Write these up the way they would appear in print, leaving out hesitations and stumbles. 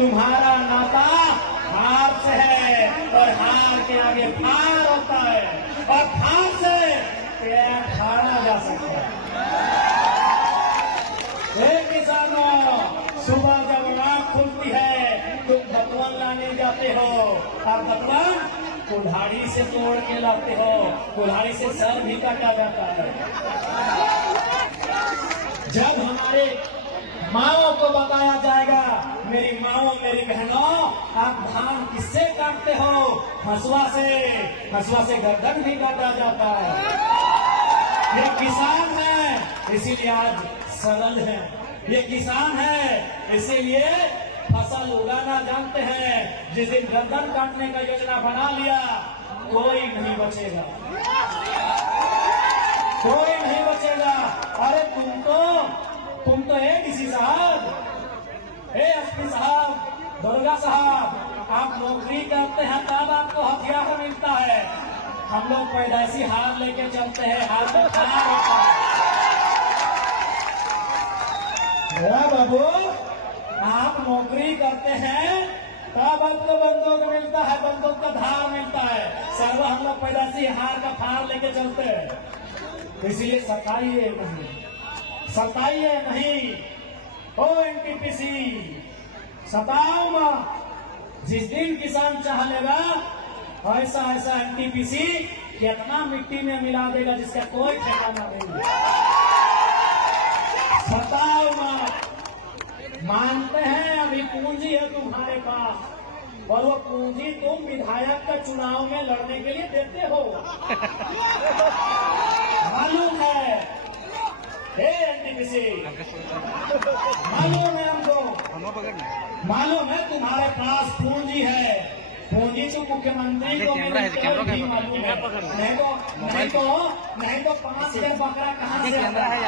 तुम्हारा नाता हार से है और हार के आगे फार होता है और फार से पेड़ फाड़ा जा सकता है। किसानों, सुबह जब आँख खुलती है तुम पकवान लाने जाते हो और पकवान कुल्हाड़ी से तोड़ के लाते हो, कुल्हाड़ी से सर भी काटा जाता है। जब हमारे माओ को बताया जाएगा, मेरी माओ मेरी बहनों, आप धान किससे काटते हो? हंसुआ से। हंसुआ से गर्दन भी काटा जाता है। ये किसान है इसीलिए आज सरल है, ये किसान है इसीलिए फसल उगाना जानते हैं। जिस दिन गर्दन काटने का योजना बना लिया कोई नहीं बचेगा, कोई नहीं बचेगा। अरे तुम तो एडीसी साहब, एसपी साहब, दुर्गा साहब, आप नौकरी करते हैं तब आपको हथियार मिलता है। हम लोग पैदाइशी हार लेके चलते हैं, हार में हार होता है। बाबू, आप नौकरी करते हैं तब आपको बंदूक मिलता है, बंदूक का धार मिलता है। सर्व हम लोग पैदाइशी हार का फार लेके चलते हैं। इसलिए सताइए नहीं, सताइए नहीं। ओ एनटीपीसी, सताओ मत। जिस दिन किसान चाह लेगा ऐसा ऐसा एनटीपीसी कितना मिट्टी में मिला देगा जिसका कोई ठिकाना नहीं। सताओ मत। मानते हैं अभी पूंजी है तुम्हारे पास और वो पूंजी तुम विधायक का चुनाव में लड़ने के लिए देते हो, मालूम है। एनटीपीसी मालूम है हमको, मालूम है तुम्हारे पास पूंजी है। पूंजी तो मुख्यमंत्री को भी मालूम है। नहीं तो 5,000 बकरा कहाँ से आता है?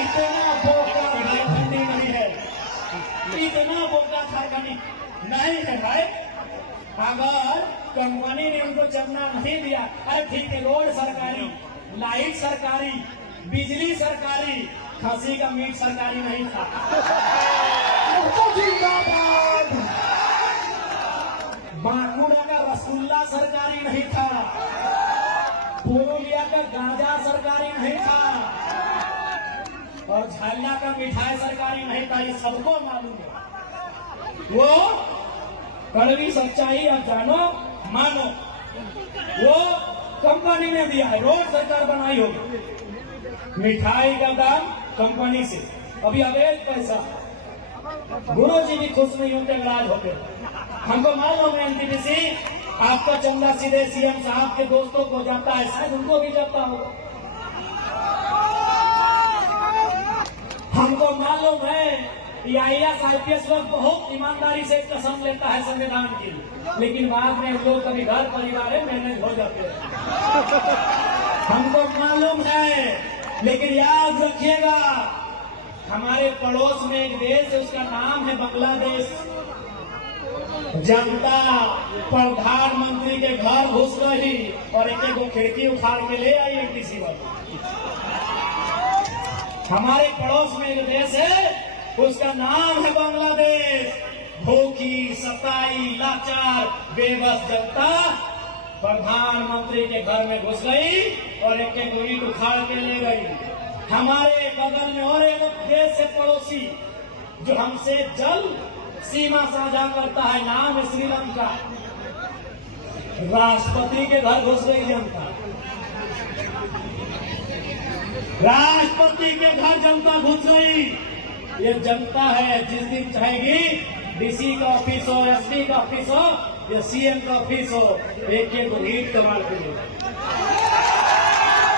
इतना बोका झारखंडी नहीं है, इतना बोका झारखंडी नहीं है भाई। अगर कंपनी ने उनको चलना नहीं दिया, अरे ठीक है, रोड सरकारी, लाइट सरकारी, बिजली सरकारी, खसी का मीट सरकारी नहीं था। बांकुड़ा का रसगुल्ला सरकारी नहीं था, पुरुलिया का गांजा सरकारी नहीं था और झालना का मिठाई सरकारी नहीं था। ये सबको मालूम है। वो कड़वी सच्चाई अब जानो मानो, वो कंपनी ने दिया है, रोड सरकार बनाई होगी। मिठाई का दाम कंपनी से, अभी अवैध पैसा। गुरु जी भी खुश नहीं होते, नाराज होते। हमको मालूम है एनटीपीसी आपका चंदा सीधे सीएम साहब के दोस्तों को जाता है, शायद उनको भी जाता होगा। हमको मालूम है IAS IPS लोग बहुत ईमानदारी से कसम लेता है संविधान की, लेकिन बाद में हम लोग कभी घर परिवार में मैनेज हो जाते हैं। हमको मालूम है, लेकिन याद रखिएगा हमारे पड़ोस में एक देश है, उसका नाम है बांग्लादेश। जनता प्रधानमंत्री के घर घुस गई और एक एक खिड़की उखाड़ के ले आई किसी वक्त। हमारे पड़ोस में एक देश है, उसका नाम है बांग्लादेश। भूखी, सताई, लाचार, बेबस जनता प्रधानमंत्री के घर में घुस गई और एक एक ईंट उखाड़ के ले गई। हमारे बगल में और एक देश है पड़ोसी जो हमसे जल सीमा साझा करता है, नाम है श्रीलंका। राष्ट्रपति के घर घुस गई जनता, राष्ट्रपति के घर जनता घुस गई। ये जनता है, जिस दिन चाहेगी डीसी का ऑफिस हो, एसपी का ऑफिस हो या सीएम का ऑफिस हो, एक एक ईंट कमाल के लिए।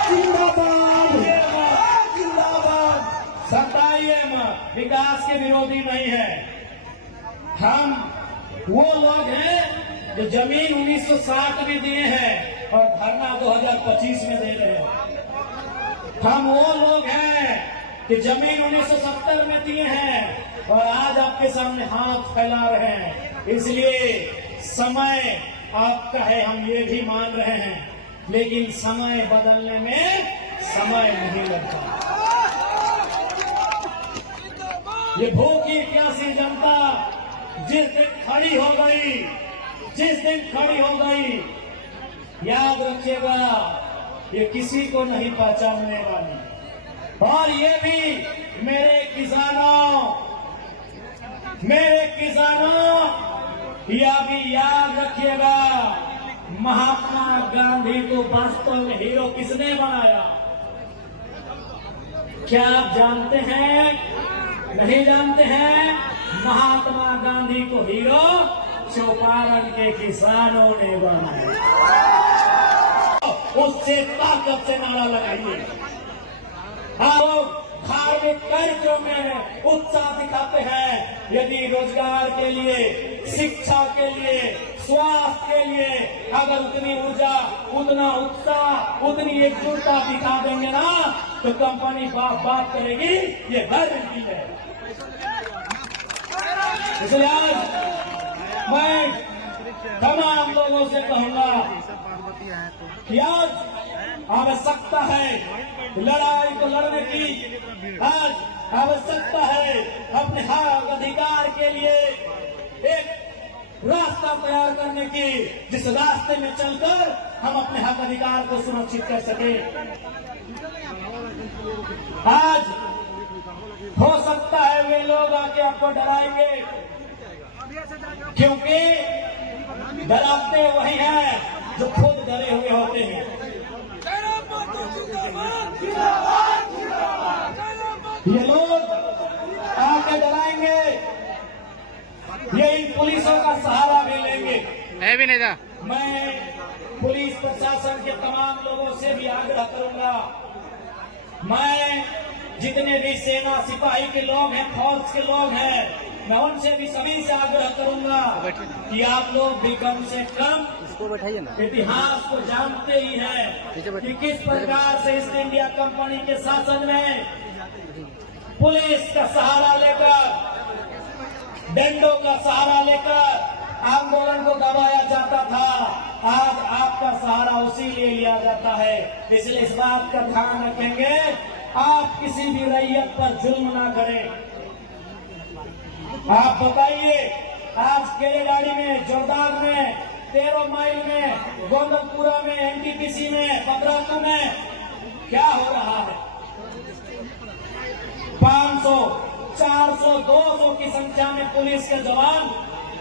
जिंदाबाद, जिंदाबाद। सताइए मत, विकास के विरोधी नहीं है हम। वो लोग हैं जो जमीन 1960 में दिए हैं और धरना 2025 में दे रहे हैं। हम वो लोग हैं कि जमीन 1970 में दिए हैं और आज आपके सामने हाथ फैला रहे हैं। इसलिए समय आपका है, हम ये भी मान रहे हैं, लेकिन समय बदलने में समय नहीं लगता। ये भूखी प्यासी जनता जिस दिन खड़ी हो गई, याद रखिएगा, ये किसी को नहीं पहचानने वाली। और ये भी मेरे किसानों, यह भी याद रखिएगा, महात्मा गांधी को वास्तव में हीरो किसने बनाया? क्या आप जानते हैं? नहीं जानते हैं? महात्मा गांधी को हीरो चौपारण के किसानों ने बनाया। उससे ताकत से नारा लगाइए। आप धार्मिक कार्यक्रम में उत्साह दिखाते हैं, यदि रोजगार के लिए, शिक्षा के लिए, स्वास्थ्य के लिए अगर उतनी ऊर्जा, उतना उत्साह, उतनी एकजुटता दिखा देंगे ना, तो कंपनी बात करेगी ये गारंटी है। इसलिए आज मैं तमाम लोगों से कहूंगा कि आज आवश्यकता है लड़ाई को लड़ने की, आज आवश्यकता है अपने हक अधिकार के लिए एक रास्ता तैयार करने की, जिस रास्ते में चलकर हम अपने हक अधिकार को सुरक्षित कर सके। आज हो सकता है वे लोग आके आपको डराएंगे, क्योंकि डराते वही हैं जो खुद डरे हुए होते हैं। ये लोग आके डराएंगे, ये इन पुलिसों का सहारा भी लेंगे। है भी नहीं था। मैं पुलिस प्रशासन के तमाम लोगों से भी आग्रह करूंगा, मैं जितने भी सेना सिपाही के लोग हैं, फौज के लोग हैं, मैं उनसे भी सभी से आग्रह करूंगा कि आप लोग भी कम से कम इतिहास को जानते ही हैं कि किस प्रकार से ईस्ट इंडिया कंपनी के शासन में पुलिस का सहारा लेकर, डंडों का सहारा लेकर आंदोलन को दबाया जाता था। आज आपका सहारा उसी लिए लिया जाता है। इसलिए इस बात का ध्यान रखेंगे, आप किसी भी रैयत पर जुल्म ना करें। आप बताइए, आज केरेगाड़ी में, जोरदार में, 13 माइल में, गोंदलपुरा में, एनटीपीसी में, पतरातू में क्या हो रहा है? 500, 400, 200 की संख्या में पुलिस के जवान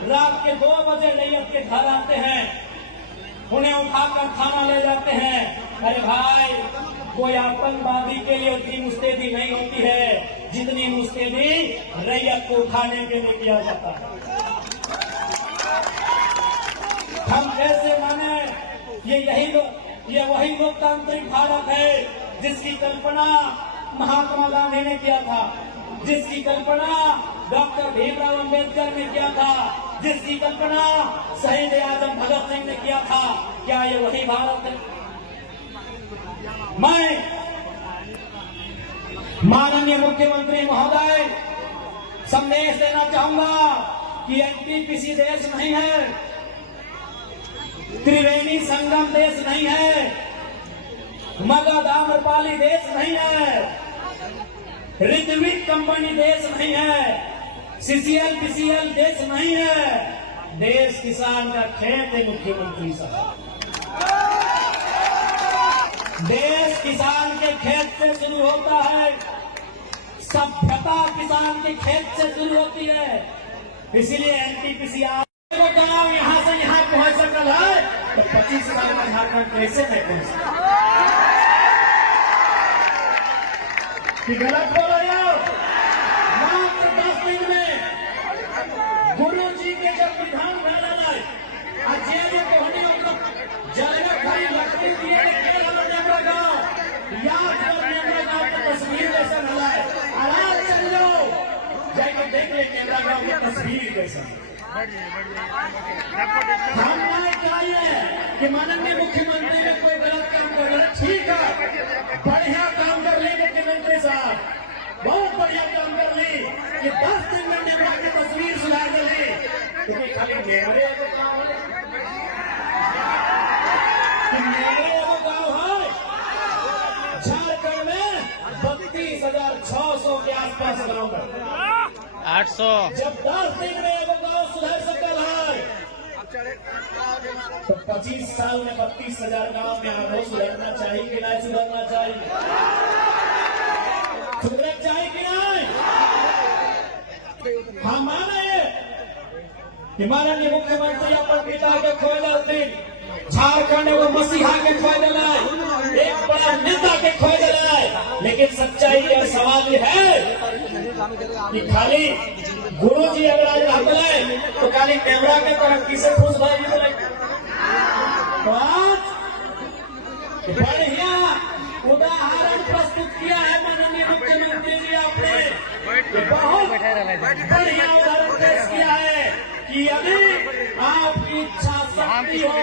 रात के 2 बजे रैयत के घर आते हैं, उन्हें उठाकर थाना ले जाते हैं। अरे भाई, कोई आतंकवादी के लिए उतनी मुस्तैदी नहीं होती है जितनी मुस्तैदी रैयत को उठाने के लिए किया जाता है। हम कैसे माने? ये वही लोकतांत्रिक भारत है जिसकी कल्पना महात्मा गांधी ने किया था, जिसकी कल्पना डॉक्टर भीमराव अंबेडकर ने किया था, जिसकी कल्पना शहीद आजम भगत सिंह ने किया था। क्या ये वही भारत है? मैं माननीय मुख्यमंत्री महोदय संदेश देना चाहूंगा कि एनटीपीसी देश नहीं है, त्रिवेणी संगम देश नहीं है, मगध आम्रपाली देश नहीं है, ऋत्विक कंपनी देश नहीं है, सीसीएल पीसीएल देश नहीं है। देश किसान का खेत है मुख्यमंत्री साहब। देश किसान के खेत से शुरू होता है, सभ्यता किसान के खेत से शुरू होती है। इसलिए एनटीपीसी आपको गांव यहां से यहां पहुंच सकता है, तो 25 साल में झारखंड कैसे नहीं पहुंच सकता? गलत बोल रहे हो? मात्र 10 दिन में गुरु जी के जब विधान भेजा जेल कोहनी जगह खड़ी लकड़ी दिए गाँव याद गाँव की तस्वीर जैसा मिला है। आराम चल जाओ, जाके देख ले कैमरा गाँव की तस्वीर कैसा। हमने चाहिए कि माननीय मुख्यमंत्री ने कोई गलत काम कर रहा, ठीक है, बढ़िया काम कर ले मुख्यमंत्री साहब, बहुत बढ़िया काम कर ली कि 10 दिन में नेमरा की तस्वीर सुधार कर ली। क्योंकि खाली नेमरे वो गाँव है झारखंड में 32,600 के आसपास गाँव है। 800 जब 10 दिन में एगो गाँव सुधर सकल है तो 25 साल में 32,000 गाँव में आगे सुधरना चाहिए कि नहीं सुधरना चाहिए? सुधरना चाहिए कि नहीं? हम माने कि माननीय मुख्यमंत्री अपन पिता के खोए दिन झारखंड एगो मसीहा के खोए दिला, एक बड़ा नेता के खोए दिला, लेकिन सच्चाई यह सवाल है कि खाली गुरु जी अगर आज रहते तो खाली कैमरा के तरक्की से खुश भाई बढ़िया उदाहरण प्रस्तुत किया है माननीय मुख्यमंत्री जी आपने, बहुत बढ़िया उदाहरण पेश किया है कि यदि आपकी इच्छा शक्ति हो,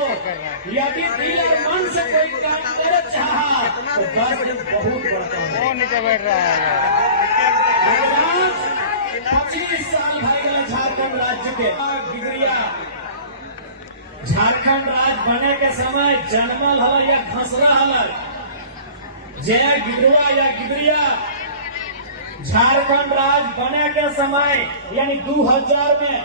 यदि दिल और मन से कोई काम करे चाहा तो 10 दिन बहुत बढ़ता है। वो नीचे बैठ रहा है। 25 साल भाई गए झारखंड राज्य के गिदरिया, झारखंड राज्य बने के समय जन्मल हो या घसरा हल जय गिदरुआ या गिदरिया, झारखंड राज्य बने के समय यानी 2000 में